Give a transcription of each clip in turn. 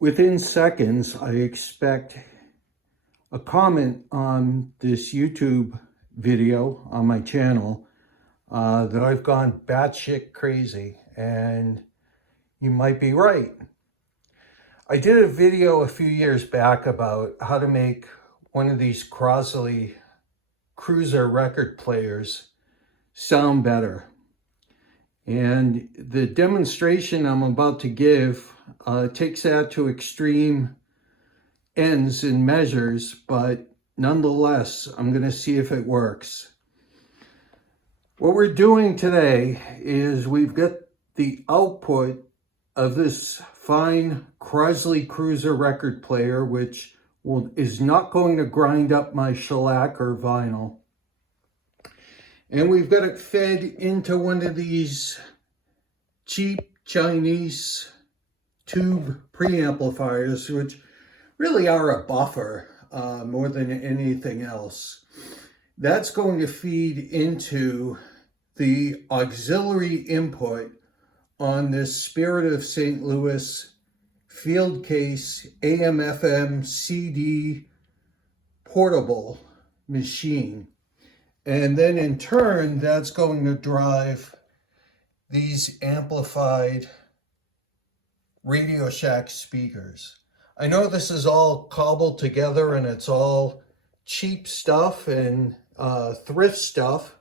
Within seconds, I expect a comment on this YouTube video on my channel that I've gone batshit crazy, and you might be right. I did a video a few years back about how to make one of these Crosley cruiser record players sound better. And the demonstration I'm about to give takes that to extreme ends and measures, but nonetheless, I'm going to see if it works. What we're doing today is we've got the output of this fine Crosley cruiser record player, which is not going to grind up my shellac or vinyl. And we've got it fed into one of these cheap Chinese tube preamplifiers, which really are a buffer more than anything else. That's going to feed into the auxiliary input on this Spirit of St. Louis field case AM/FM CD portable machine. And then in turn, that's going to drive these amplified Radio Shack speakers. I know this is all cobbled together and it's all cheap stuff and thrift stuff,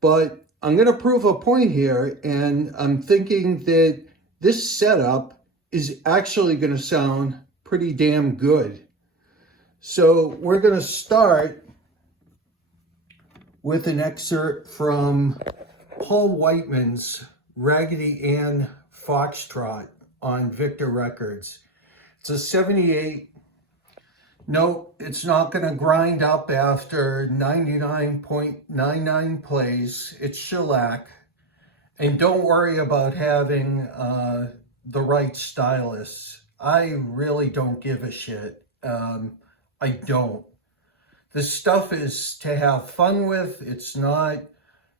but I'm going to prove a point here, and I'm thinking that this setup is actually going to sound pretty damn good. So we're going to start with an excerpt from Paul Whiteman's Raggedy Ann Foxtrot on Victor Records. It's a 78. Nope, it's not going to grind up after 99.99 plays. It's shellac. And don't worry about having the right stylus. I really don't give a shit. I don't. This stuff is to have fun with. It's not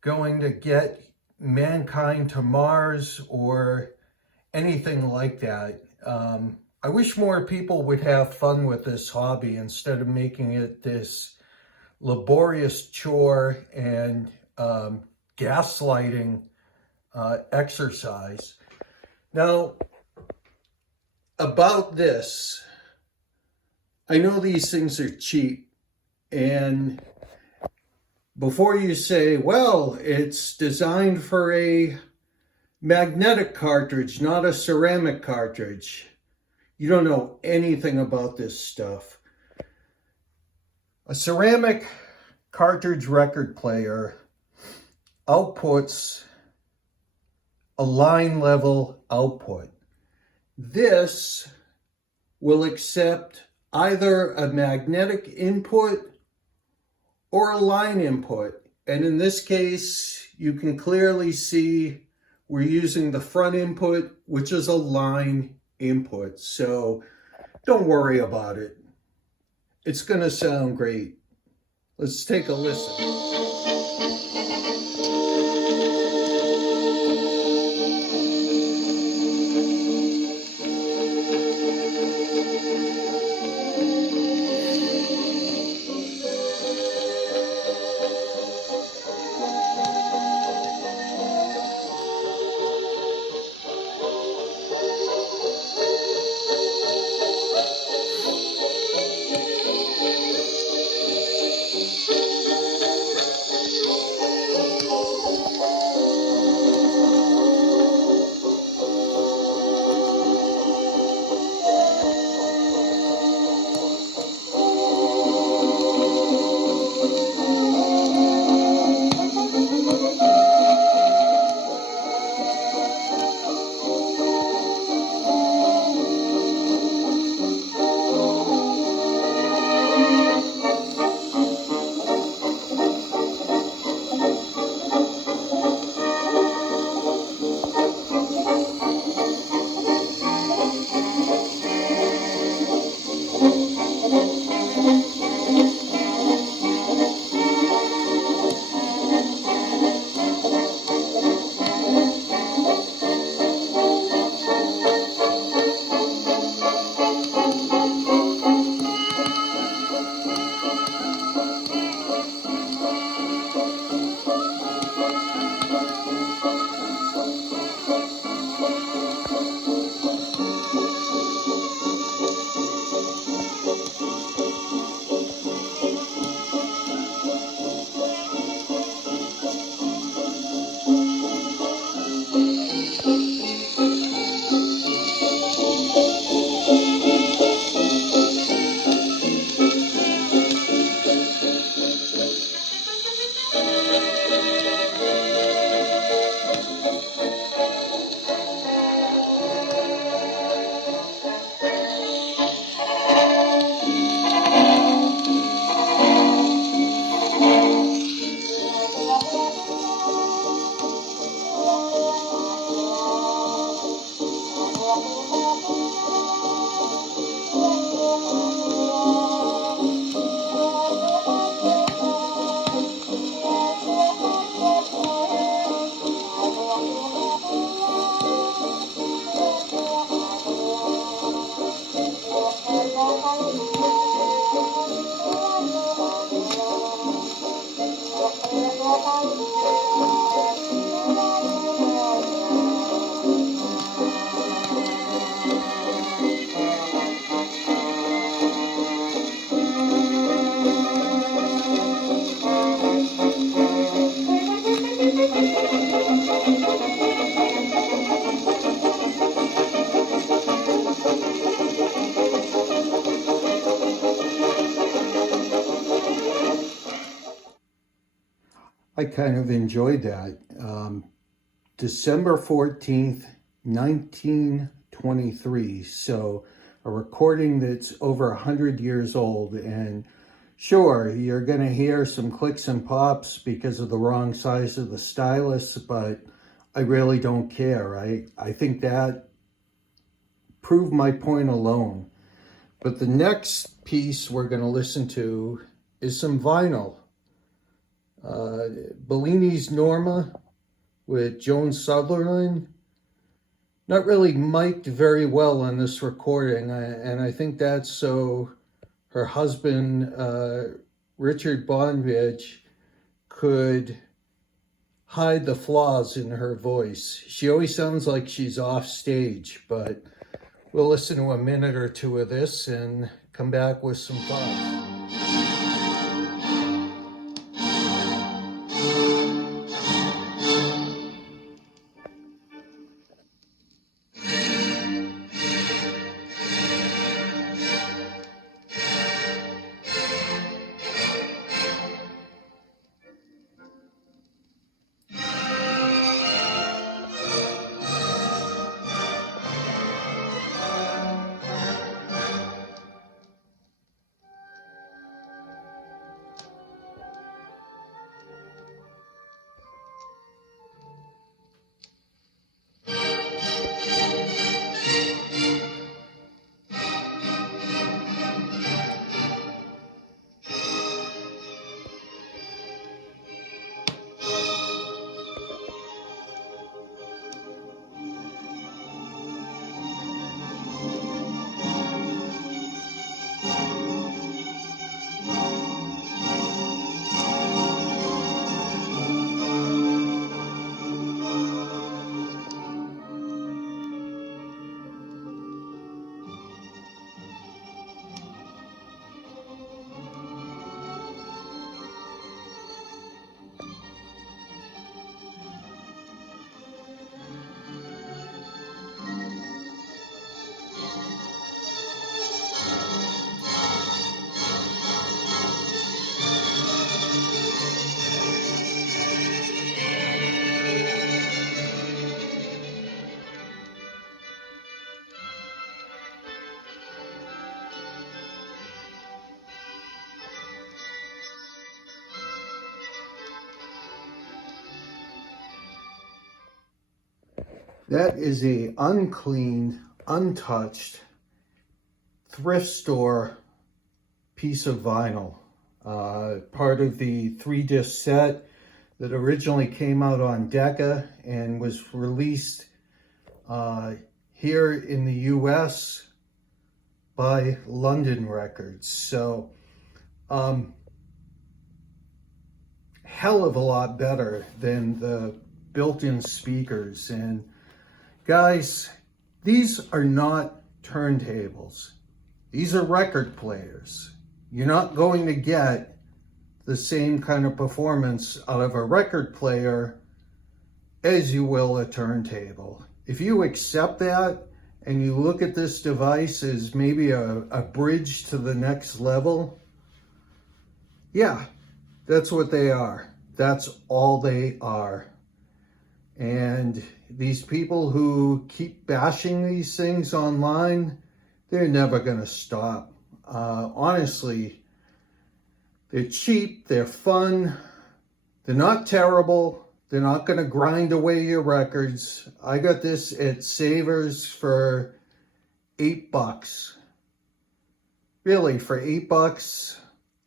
going to get mankind to Mars or anything like that. I wish more people would have fun with this hobby instead of making it this laborious chore and gaslighting exercise. Now, about this, I know these things are cheap. And before you say, well, it's designed for a magnetic cartridge, not a ceramic cartridge, you don't know anything about this stuff. A ceramic cartridge record player outputs a line level output. This will accept either a magnetic input or a line input. And in this case, you can clearly see we're using the front input, which is a line input. So don't worry about it. It's going to sound great. Let's take a listen. I kind of enjoyed that. December 14th, 1923. So a recording that's over 100 years old. And sure, you're going to hear some clicks and pops because of the wrong size of the stylus, but I really don't care. I think that proved my point alone. But the next piece we're going to listen to is some vinyl. Bellini's Norma with Joan Sutherland. Not really mic'd very well on this recording, and I think that's so her husband, Richard Bonvich, could hide the flaws in her voice. She always sounds like she's off stage, but we'll listen to a minute or two of this and come back with some thoughts. That is a uncleaned, untouched thrift store piece of vinyl. Part of the 3-disc set that originally came out on Decca and was released here in the US by London Records. So, hell of a lot better than the built-in speakers. And guys, these are not turntables. These are record players. You're not going to get the same kind of performance out of a record player as you will a turntable. If you accept that and you look at this device as maybe a bridge to the next level, yeah, that's what they are. That's all they are. And these people who keep bashing these things online, they're never going to stop. Honestly, they're cheap, they're fun, they're not terrible, they're not going to grind away your records. I got this at Savers for $8. Really, for $8,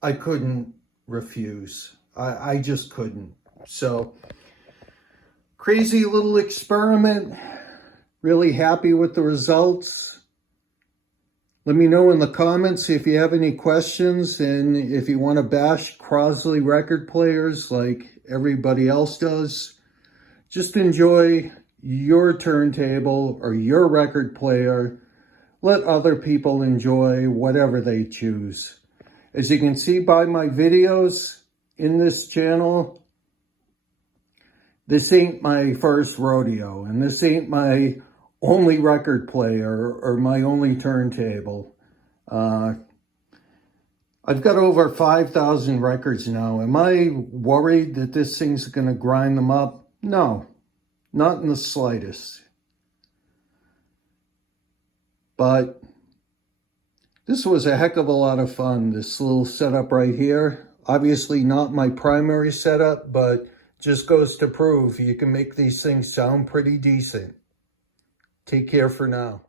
I couldn't refuse. I just couldn't. So, crazy little experiment. Really happy with the results. Let me know in the comments if you have any questions and if you want to bash Crosley record players like everybody else does. Just enjoy your turntable or your record player. Let other people enjoy whatever they choose. As you can see by my videos in this channel, this ain't my first rodeo, and this ain't my only record player or my only turntable. I've got over 5,000 records now. Am I worried that this thing's going to grind them up? No, not in the slightest. But this was a heck of a lot of fun, this little setup right here. Obviously not my primary setup, but just goes to prove you can make these things sound pretty decent. Take care for now.